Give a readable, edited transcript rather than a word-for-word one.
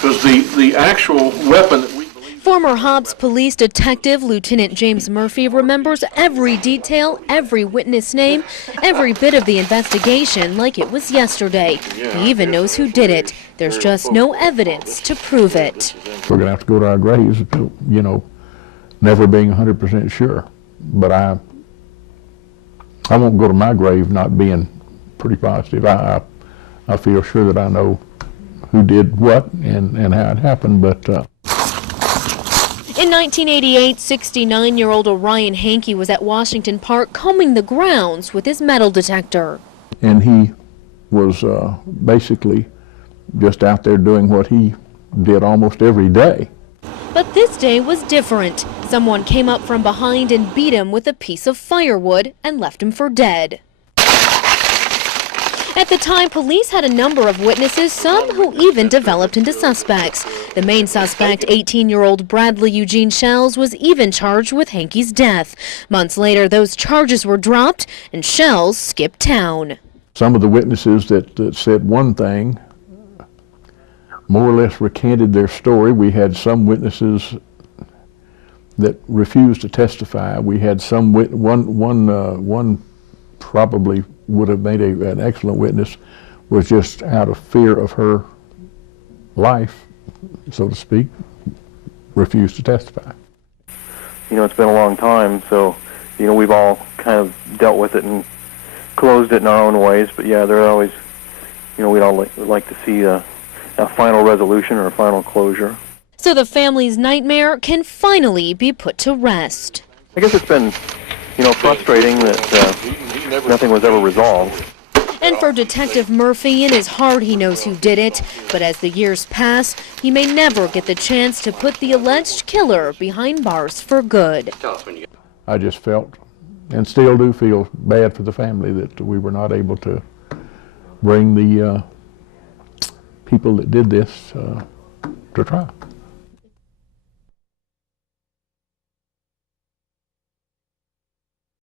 because the actual weapon that we believe... Former Hobbs Police Detective Lieutenant James Murphy remembers every detail, every witness name, every bit of the investigation like it was yesterday. He even knows who did it. There's just no evidence to prove it. We're going to have to go to our graves, you know, never being 100% sure. But I won't go to my grave not being pretty positive. I feel sure that I know who did what and how it happened, but... In 1988, 69-year-old Orion Hanke was at Washington Park combing the grounds with his metal detector. And he was basically just out there doing what he did almost every day. But this day was different. Someone came up from behind and beat him with a piece of firewood and left him for dead. At the time, police had a number of witnesses, some who even developed into suspects. The main suspect, 18-year-old Bradley Eugene Shells, was even charged with Hanke's death. Months later, those charges were dropped and Shells skipped town. Some of the witnesses that said one thing more or less recanted their story. We had some witnesses that refused to testify. We had some, one probably would have made an excellent witness, was just out of fear of her life, so to speak, refused to testify. You know, it's been a long time, so, you know, we've all kind of dealt with it and closed it in our own ways, but yeah, there are always, you know, we'd all like to see a final resolution or a final closure. So the family's nightmare can finally be put to rest. I guess it's been, you know, frustrating that nothing was ever resolved. And for Detective Murphy, in his heart he knows who did it, but as the years pass, he may never get the chance to put the alleged killer behind bars for good. I just felt, and still do feel, bad for the family that we were not able to bring the people that did this to trial.